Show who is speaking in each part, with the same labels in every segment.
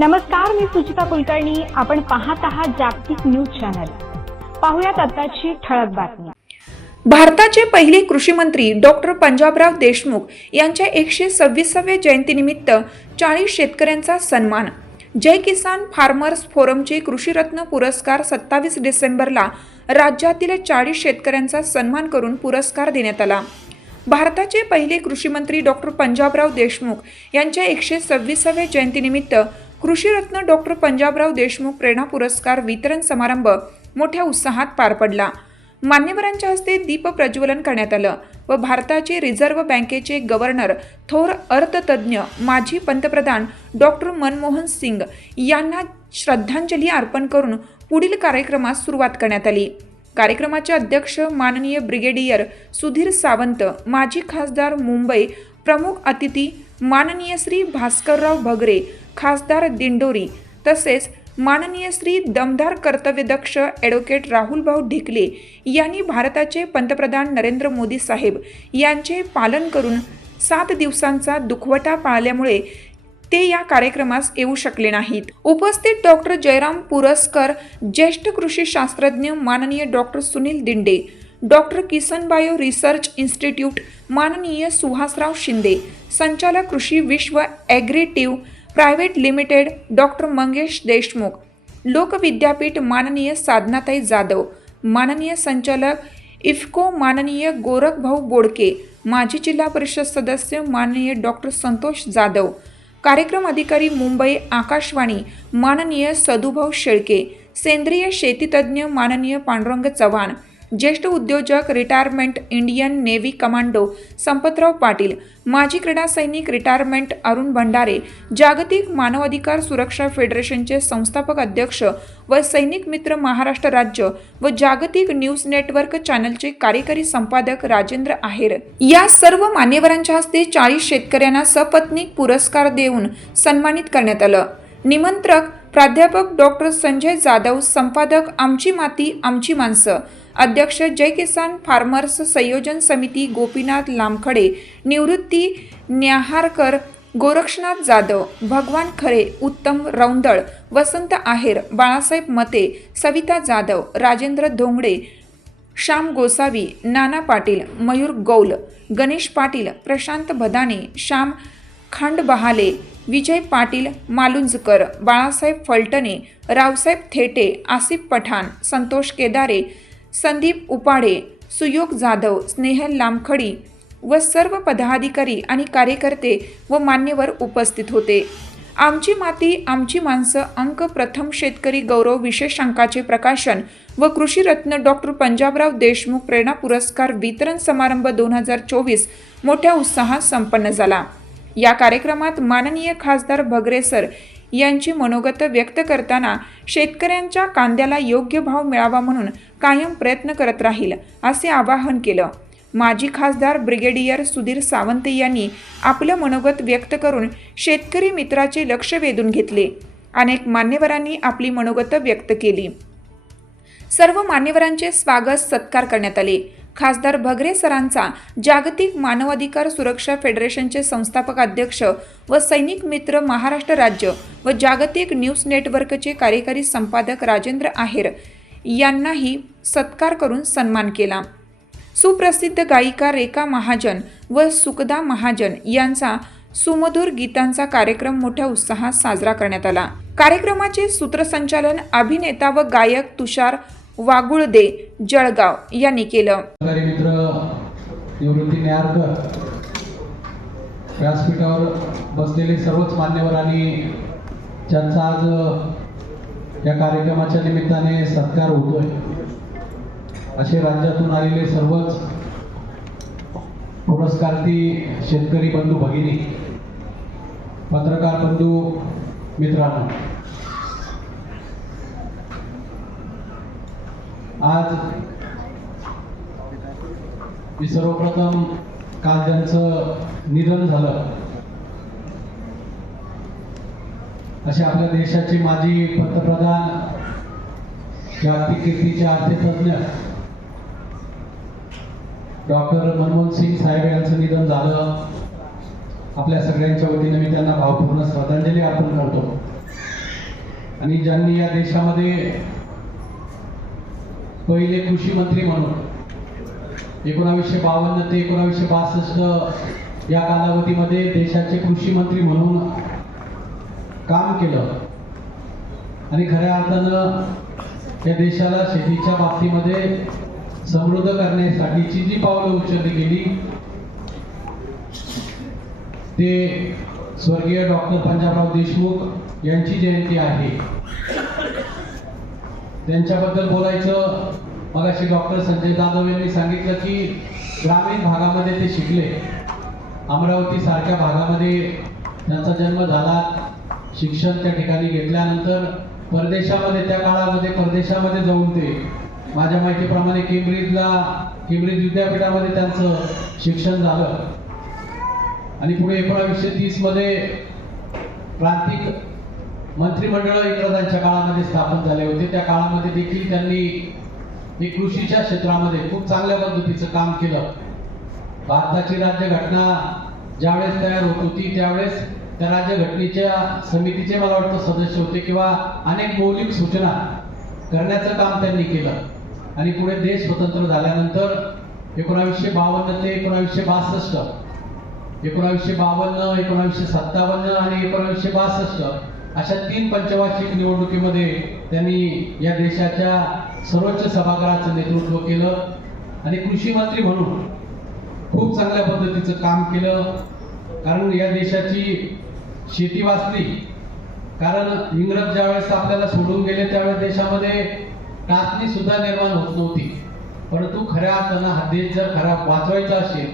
Speaker 1: नमस्कार मी सुचिता कुलकर्णी. आपण पाहत आहात जागतिक न्यूज चॅनल. पाहुयात आताची ठळक बातमी.
Speaker 2: भारताचे पहिले कृषी मंत्री डॉक्टर पंजाबराव देशमुख यांच्या एकशे सव्वीसाव्या जयंतीनिमित्त चाळीस शेतकऱ्यांचा सन्मान. जय किसान फार्मर्स फोरमचे कृषीरत्न पुरस्कार सत्तावीस डिसेंबरला राज्यातील चाळीस शेतकऱ्यांचा सन्मान करून पुरस्कार देण्यात आला. भारताचे पहिले कृषीमंत्री डॉक्टर पंजाबराव देशमुख यांच्या एकशे सव्वीसाव्या जयंतीनिमित्त कृषीरत्न डॉक्टर पंजाबराव देशमुख प्रेरणा पुरस्कार वितरण समारंभ मोठ्या उत्साहात पार पडला. मान्यवरांच्या हस्ते दीप प्रज्वलन करण्यात आलं व भारताचे रिझर्व्ह बँकेचे गव्हर्नर थोर अर्थतज्ज्ञ माजी पंतप्रधान डॉक्टर मनमोहन सिंग यांना श्रद्धांजली अर्पण करून पुढील कार्यक्रमास सुरुवात करण्यात आली. कार्यक्रमाचे अध्यक्ष माननीय ब्रिगेडियर सुधीर सावंत माजी खासदार मुंबई प्रमुख अतिथी माननीय श्री भास्करराव भगरे खासदार दिंडोरी तसेच माननीय श्री दमदार कर्तव्यदक्ष ॲडव्होकेट राहुलभाऊ ढिकले यांनी भारताचे पंतप्रधान नरेंद्र मोदी साहेब यांचे पालन करून सात दिवसांचा दुखवटा पाळल्यामुळे ते या कार्यक्रमास येऊ शकले नाहीत. उपस्थित डॉक्टर जयराम पुरस्कर ज्येष्ठ कृषी शास्त्रज्ञ माननीय doctor Sunil Dinde doctor Kisan bio research institute माननीय सुहासराव शिंदे संचालक Krushi Vishwa ॲग्रेटिव्ह private limited doctor Mangesh Deshmukh लोकविद्यापीठ माननीय साधनाताई जाधव माननीय संचालक इफ्को माननीय गोरखभाऊ बोडके माजी जिल्हा परिषद सदस्य माननीय डॉक्टर संतोष जाधव कार्यक्रम अधिकारी मुंबई आकाशवाणी माननीय सदुभाऊ शेळके सेंद्रिय शेतीतज्ञ माननीय पांडुरंग चव्हाण ज्येष्ठ उद्योजक retirement Indian navy commando Sampatrao Patil माजी क्रीडा सैनिक रिटायरमेंट अरुण भंडारे जागतिक मानवाधिकार सुरक्षा फेडरेशनचे संस्थापक अध्यक्ष व सैनिक मित्र महाराष्ट्र राज्य व जागतिक न्यूज नेटवर्क चॅनलचे कार्यकारी संपादक राजेंद्र आहेर. या सर्व मान्यवरांच्या हस्ते चाळीस शेतकऱ्यांना सपत्नीक पुरस्कार देऊन सन्मानित करण्यात आलं. निमंत्रक प्राध्यापक डॉक्टर संजय जाधव संपादक आमची माती आमची माणसं अध्यक्ष जय किसान फार्मर्स संयोजन समिती गोपीनाथ लामखडे निवृत्ती न्याहारकर गोरक्षनाथ जाधव भगवान खरे उत्तम रौंदळ वसंत आहेर बाळासाहेब मते सविता जाधव राजेंद्र धोंगडे श्याम गोसावी नाना पाटील मयूर गौल गणेश पाटील प्रशांत भदाने श्याम खांडबहाले विजय पाटील मालुंजकर बाळासाहेब फलटणे रावसाहेब थेटे आसिफ पठाण संतोष केदारे संदीप उपाडे सुयोग जाधव स्नेहल लामखडी व सर्व पदाधिकारी आणि कार्यकर्ते व मान्यवर उपस्थित होते. आमची माती आमची माणसं अंक प्रथम शेतकरी गौरव विशेषांकाचे प्रकाशन व कृषीरत्न डॉक्टर पंजाबराव देशमुख प्रेरणा पुरस्कार वितरण समारंभ दोन हजार चोवीस मोठ्या उत्साहात संपन्न झाला. या कार्यक्रमात माननीय खासदार भगरे सर यांची मनोगत व्यक्त करताना शेतकऱ्यांच्या कांद्याला योग्य भाव मिळावा म्हणून कायम प्रयत्न करत राहील असे आवाहन केलं. माजी खासदार ब्रिगेडियर सुधीर सावंत यांनी आपलं मनोगत व्यक्त करून शेतकरी मित्राचे लक्ष वेधून घेतले. अनेक मान्यवरांनी आपली मनोगत व्यक्त केली. सर्व मान्यवरांचे स्वागत सत्कार करण्यात आले. खासदार भगरे सरांचा जागतिक मानवाधिकार सुरक्षा फेडरेशनचे संस्थापक अध्यक्ष व सैनिक मित्र महाराष्ट्र राज्य व जागतिक न्यूज नेटवर्कचे कार्यकारी संपादक राजेंद्र आहेर यांनाही सत्कार करून सन्मान केला. सुप्रसिद्ध गायिका रेखा महाजन व सुकदा महाजन यांचा सुमधुर गीतांचा कार्यक्रम मोठ्या उत्साहात साजरा करण्यात आला. कार्यक्रमाचे सूत्रसंचालन अभिनेता व गायक तुषार वागुळदे जळगाव यांनी केलं.
Speaker 3: मित्र निवृत्ती व्यासपीठावर बसलेले सर्वच मान्यवर आणि ज्यांचा आज या कार्यक्रमाच्या निमित्ताने सत्कार होतोय असे राज्यातून आलेले सर्वच पुरस्कार्थी शेतकरी बंधू भगिनी पत्रकार बंधू मित्रांनो आज मी सर्वप्रथम काल ज्यांचं निधन झालं असे आपल्या देशाचे माजी पंतप्रधान जागतिक कीर्तीचे अर्थतज्ञ डॉक्टर मनमोहन सिंग साहेब यांचं निधन झालं. आपल्या सगळ्यांच्या वतीने मी त्यांना भावपूर्ण श्रद्धांजली अर्पण करतो. आणि ज्यांनी या देशामध्ये पहिले कृषी मंत्री म्हणून. एकोणावीसशे बावन्न ते एकोणावीसशे बासष्ट या कालावधीमध्ये देशाचे कृषी मंत्री म्हणून काम केलं. आणि खऱ्या अर्थानं या देशाला शेतीच्या बाबतीमध्ये समृद्ध करण्यासाठीची जी पावलं उचलली गेली ते स्वर्गीय डॉक्टर पंजाबराव देशमुख यांची जयंती आहे. त्यांच्याबद्दल बोलायचं मगाशी डॉक्टर संजय जाधव यांनी सांगितलं की ग्रामीण भागामध्ये ते शिकले. अमरावती सारख्या भागामध्ये त्यांचा जन्म झाला. शिक्षण त्या ठिकाणी घेतल्यानंतर परदेशामध्ये त्या काळामध्ये परदेशामध्ये जाऊन ते माझ्या माहितीप्रमाणे केम्ब्रिजला केम्ब्रिज विद्यापीठामध्ये त्यांचं शिक्षण झालं. आणि पुढे एकोणावीसशे तीसमध्ये प्रांतिक मंत्रिमंडळ इंग्रजांच्या काळामध्ये स्थापन झाले होते. त्या काळामध्ये देखील त्यांनी कृषीच्या क्षेत्रामध्ये खूप चांगल्या पद्धतीचं काम केलं. भारताची राज्यघटना ज्यावेळेस तयार होत होती त्यावेळेस त्या राज्यघटनेच्या समितीचे मला वाटतं सदस्य होते किंवा अनेक मौलिक सूचना करण्याचं काम त्यांनी केलं. आणि पुढे देश स्वतंत्र झाल्यानंतर एकोणावीसशे बावन्न ते एकोणावीसशे बासष्ट एकोणावीसशे बावन्न एकोणावीसशे सत्तावन्न आणि एकोणावीसशे बासष्ट अशा तीन पंचवार्षिक निवडणुकीमध्ये त्यांनी या देशाच्या सर्वोच्च सभागृहाचं नेतृत्व केलं आणि कृषी मंत्री म्हणून खूप चांगल्या पद्धतीचं काम केलं. कारण या देशाची शेती वाचली. कारण इंग्रज ज्यावेळेस आपल्याला सोडून गेले त्यावेळेस देशामध्ये टाचणी सुद्धा निर्माण होत नव्हती. परंतु खऱ्या अर्थानं हा देश जर खरा वाचवायचा असेल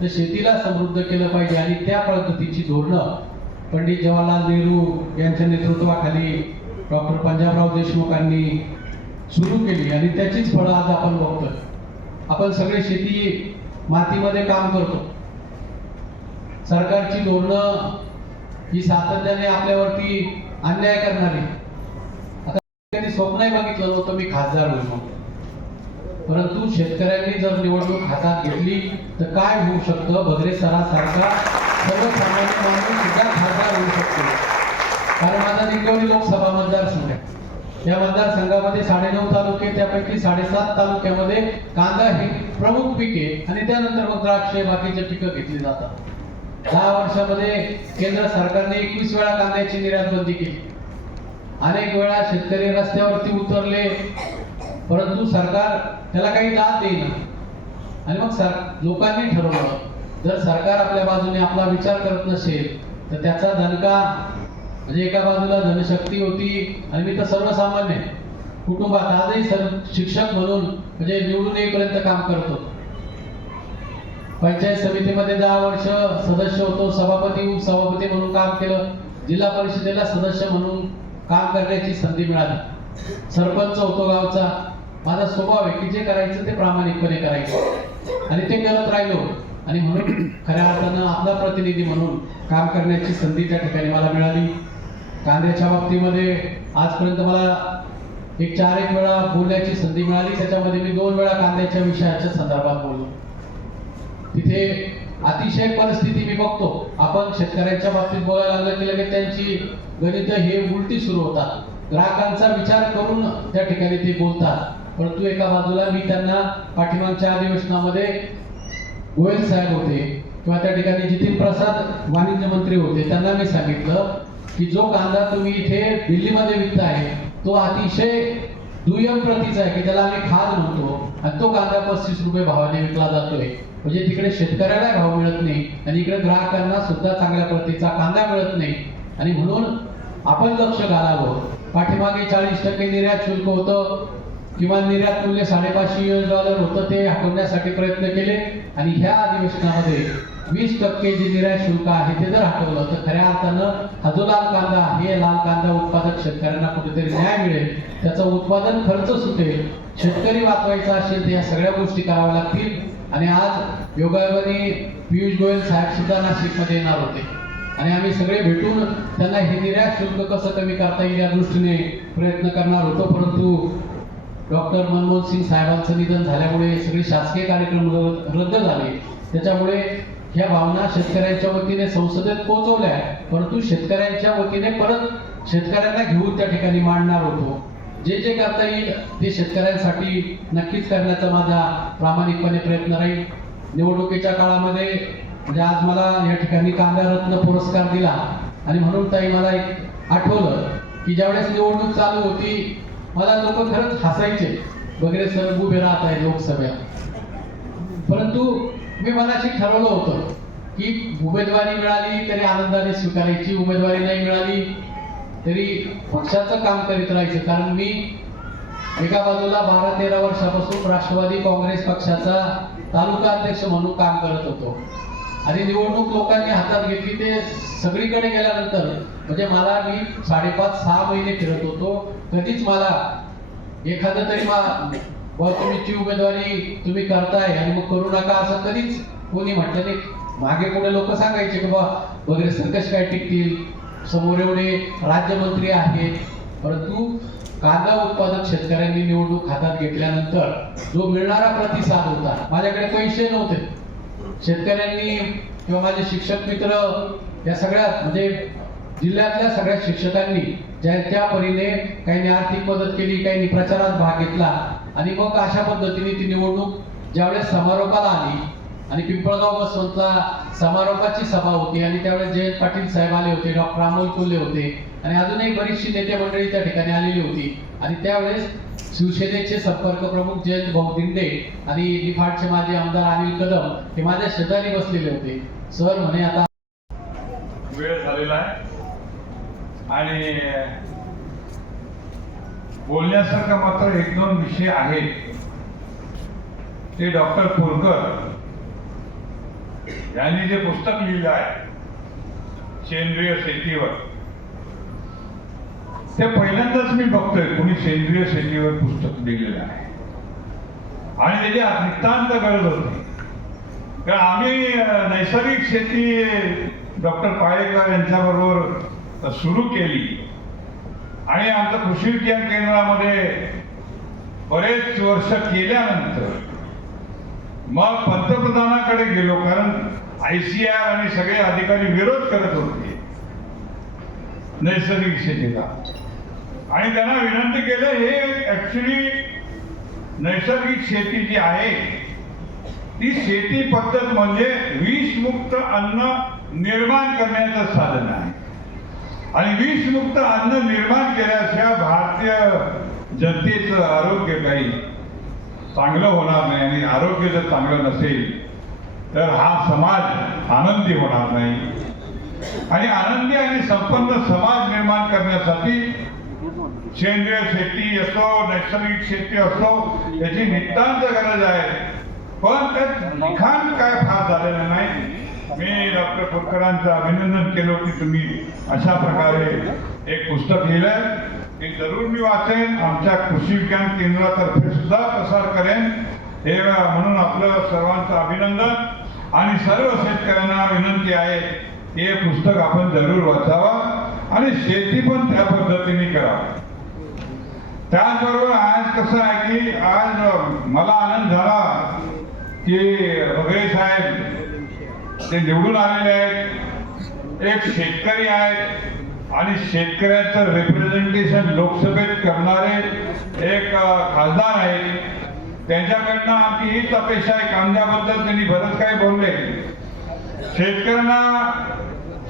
Speaker 3: तर शेतीला समृद्ध केलं पाहिजे आणि त्या पद्धतीची धोरणं पंडित जवाहरलाल नेहरू यांच्या नेतृत्वाखाली डॉक्टर पंजाबराव देशमुखांनी सुरू केली आणि त्याचीच फळं आज आपण बघतोय. आपण सगळे शेती मातीमध्ये काम करतो. सरकारची धोरणं ही सातत्याने आपल्यावरती अन्याय करणारी. आता कधी स्वप्नही बघितलं नव्हतं मी खासदार म्हणून. परंतु शेतकऱ्यांनी जर निवडणूक हातात घेतली तर काय होऊ शकतं? भगरे सरासारखा सर्वसामान्य माणूस सुद्धा खासदार होऊ शकतो कारण माझा निगवली लोकसभा मतदारसंघ आहे या मतदारसंघामध्ये साडेनऊ तालुके त्यापैकी साडेसात तालुक्यामध्ये कांदा हे प्रमुख पिके आणि त्यानंतर मग द्राक्षे बाकीचे पिकं घेतली जातात दहा वर्षामध्ये केंद्र सरकारने एकवीस वेळा कांद्याची निर्यात बंदी केली अनेक वेळा शेतकरी रस्त्यावरती उतरले परंतु सरकार त्याला काही दाद देईना. आणि मग सर लोकांनी ठरवलं जर सरकार आपल्या बाजूने आपला विचार करत नसेल तर त्याचा दणका म्हणजे एका बाजूला जनशक्ती होती आणि मी तर सर्वसामान्य कुटुंबात आजही सर शिक्षक म्हणून म्हणजे निवडून येईपर्यंत काम करतो पंचायत समितीमध्ये दहा वर्ष सदस्य होतो सभापती उपसभापती म्हणून काम केलं जिल्हा परिषदेला सदस्य म्हणून काम करण्याची संधी मिळाली. सरपंच होतो गावचा. माझा स्वभाव आहे की जे करायचं ते प्रामाणिकपणे करायचं. आणि ते करत राहिलो. आणि म्हणून खऱ्या अर्थानं आपला प्रतिनिधी म्हणून काम करण्याची संधी त्या ठिकाणी मला मिळाली. कांद्याच्या बाबतीमध्ये आजपर्यंत मला एक चार एक वेळा बोलण्याची संधी मिळाली. त्याच्यामध्ये मी दोन वेळा कांद्याच्या विषयाच्या संदर्भात बोललो. तिथे अतिशय परिस्थिती मी बघतो. आपण शेतकऱ्यांच्या बाबतीत बोलायला लागलं की लगेच त्यांची गणित हे उलटी सुरू होतात. ग्राहकांचा विचार करून त्या ठिकाणी ते बोलतात. परंतु एका बाजूला मी त्यांना पाठिमागच्या अधिवेशनामध्ये गोयल साहेब होते किंवा त्या ठिकाणी जितीन प्रसाद वाणिज्य मंत्री होते त्यांना मी सांगितलं की जो कांदा तुम्ही इथे दिल्लीमध्ये विकता आहे तो अतिशय दुय्यम प्रतीचा आहे की त्याला आम्ही खाद म्हणतो आणि तो कांदा पस्तीस रुपये भावाने विकला जातोय. म्हणजे तिकडे शेतकऱ्याला भाव मिळत नाही आणि इकडे ग्राहकांना सुद्धा चांगल्या प्रतीचा कांदा मिळत नाही. आणि म्हणून आपण लक्ष घालावं. पाठीमागे चाळीस टक्के निर्यात शुल्क होतं किमान निर्यात मूल्य साडेपाचशे युएस डॉलर होतं ते हटवण्यासाठी प्रयत्न केले. आणि ह्या अधिवेशनामध्ये वीस टक्के जे निर्यात शुल्क आहे ते जर हटवलं तर खऱ्या अर्थानं हा जो लाल कांदा आहे लाल कांदा उत्पादक शेतकऱ्यांना कुठेतरी न्याय मिळेल. त्याचं उत्पादन खर्च सुटेल. शेतकरी वाचवायचा असेल तर या सगळ्या गोष्टी कराव्या लागतील. आणि आज योगायोगाने पियुष गोयल साहेब सुद्धा नाशिकमध्ये येणार होते. आणि आम्ही सगळे भेटून त्यांना हे निर्यात शुल्क कसं कमी करता येईल या दृष्टीने प्रयत्न करणार होतो. परंतु डॉक्टर मनमोहन सिंग साहेबांचं निधन झाल्यामुळे सगळे शासकीय कार्यक्रम रद्द झाले. त्याच्यामुळे ह्या भावना शेतकऱ्यांच्या वतीने संसदेत पोहोचवल्या परंतु शेतकऱ्यांच्या वतीने परत शेतकऱ्यांना घेऊन त्या ठिकाणी मांडणार होतो. जे जे करता येईल ते शेतकऱ्यांसाठी नक्कीच करण्याचा माझा प्रामाणिकपणे प्रयत्न राहील. निवडणुकीच्या काळामध्ये म्हणजे आज मला या ठिकाणी कांदारत्न पुरस्कार दिला. आणि म्हणून ताई मला एक आठवलं की ज्यावेळेस निवडणूक चालू होती मला लोक खरंच हसायचे. वगैरे सर उभे राहत आहे लोकसभेत. परंतु मी मनाशी ठरवलं होतं की उमेदवारी मिळाली तरी आनंदाने स्वीकारायची उमेदवारी नाही मिळाली तरी पक्षाचं काम करीत राहायचं. कारण मी एका बाजूला बारा तेरा वर्षापासून राष्ट्रवादी काँग्रेस पक्षाचा तालुका अध्यक्ष म्हणून काम करत होतो. आणि निवडणूक लोकांनी हातात घेतली ते सगळीकडे गेल्यानंतर म्हणजे मला मी साडेपाच सहा महिने फिरत होतो. कधीच मला एखादं तरी मा उमेदवारी तुम्ही करताय आणि मग करू नका असं कधीच कोणी म्हटलं नाही. मागे पुढे लोक सांगायचे की बा वगैरे संकष काय टिकतील? समोर एवढे राज्यमंत्री आहेत. परंतु कांदा उत्पादक शेतकऱ्यांनी निवडणूक हातात घेतल्यानंतर जो मिळणारा प्रतिसाद होता माझ्याकडे पैसे नव्हते. शेतकऱ्यांनी किंवा माझे शिक्षक मित्र या सगळ्या म्हणजे जिल्ह्यातल्या सगळ्या शिक्षकांनी ज्यांच्या त्या परीने काहींनी आर्थिक मदत केली काहींनी प्रचारात भाग घेतला आणि मग अशा पद्धतीने ती निवडणूक ज्यावेळेस समारोपाला आली आणि पिंपळगाव बसवंतला समारोपाची सभा होती आणि त्यावेळेस जयंत पाटील साहेब आले होते डॉक्टर अमोल कोल्हे होते आणि अजूनही बरीचशी नेते मंडळी त्या ठिकाणी आलेली होती. आणि त्यावेळेस शिवसेनेचे संपर्क प्रमुख जयंत भाऊ दिंडे आणि निफाडचे माजी आमदार अनिल कदम हे माझ्या शेजारी बसलेले होते. सर म्हणे आता
Speaker 4: वेळ झालेला आहे. आणि बोलण्यासारखा मात्र एक दोन विषय आहेत. ते डॉक्टर फोरकर यांनी जे पुस्तक लिहिलं आहे सेंद्रिय शेतीवर. ते पहिल्यांदाच मी बघतोय कुणी सेंद्रिय शेतीवर पुस्तक लिहिलेलं आहे. आणि त्याची नितांत गरज होती. कारण आम्ही नैसर्गिक शेती डॉक्टर पाळेकर यांच्याबरोबर सुरू केली. आणि आमचं कृषी विज्ञान केंद्रामध्ये बरेच वर्ष केल्यानंतर मग पंतप्रधानाकडे गेलो कारण आय सी आर आणि सगळे अधिकारी विरोध करत होते नैसर्गिक शेतीला. आणि त्यांना विनंती केलं हे ऍक्च्युली नैसर्गिक शेती जी आहे ती शेती पद्धत म्हणजे विषमुक्त अन्न निर्माण करण्याचं साधन आहे. आणि विषमुक्त अन्न निर्माण केल्याशिवाय भारतीय जनतेचं आरोग्य काही चांगलं होणार नाही आणि आरोग्य जर चांगलं नसेल तर हा समाज आनंदी होणार नाही. आणि आनंदी आणि संपन्न समाज निर्माण करण्यासाठी सेंद्रिय शेती असो नैसर्गिक शेती असो याची नितांत गरज आहे. पण त्यात लिखाण काय फार झालेलं नाही. मी डॉक्टर कुलकरांचं अभिनंदन केलं की तुम्ही अशा प्रकारे एक पुस्तक लिहिलंय. ते जरूर मी वाचेन. आमच्या कृषी विज्ञान केंद्रातर्फे सुद्धा प्रसार करेन. हे म्हणून आपलं सर्वांचं अभिनंदन. आणि सर्व शेतकऱ्यांना विनंती आहे हे पुस्तक आपण जरूर वाचावा आणि शेती पण त्या पद्धतीने करा त्याचबरोबर आज कसं आहे की आज मला आनंद झाला की वगैरे साहेब ते निवडून आलेले आहेत. एक शेतकरी आहेत. आणि शेतकऱ्याचं रिप्रेझेंटेशन लोकसभेत करणारे एक खासदार आहेत. त्यांच्याकडनं आमची हीच अपेक्षा आहे. कांद्याबद्दल त्यांनी बरंच काही बोलले. शेतकऱ्यांना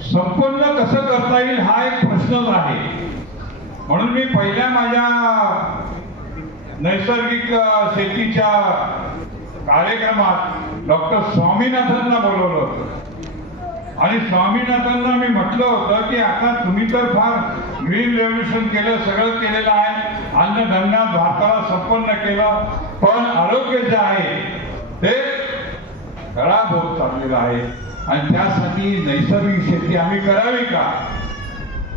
Speaker 4: संपन्न कसं करता येईल हा एक प्रश्नच आहे. म्हणून मी पहिल्या माझ्या नैसर्गिक शेतीच्या कार्यक्रमात डॉक्टर स्वामीनाथनला बोलवलं होतं. आणि स्वामीनाथनला मी म्हटलं होतं की आता तुम्ही तर फार ग्रीन रेव्होल्युशन केलं सगळं केलेलं आहे. अन्नधन्यात भारताला संपन्न केलं पण आरोग्य जे आहे ते खराब होत चाललेलं आहे. आणि त्यासाठी नैसर्गिक शेती आम्ही करावी का?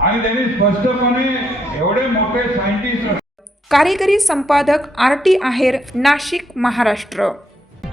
Speaker 4: आणि त्यांनी स्पष्टपणे एवढे मोठे सायंटिस्ट
Speaker 2: कार्यकारी संपादक आर टी आहेर नाशिक महाराष्ट्र.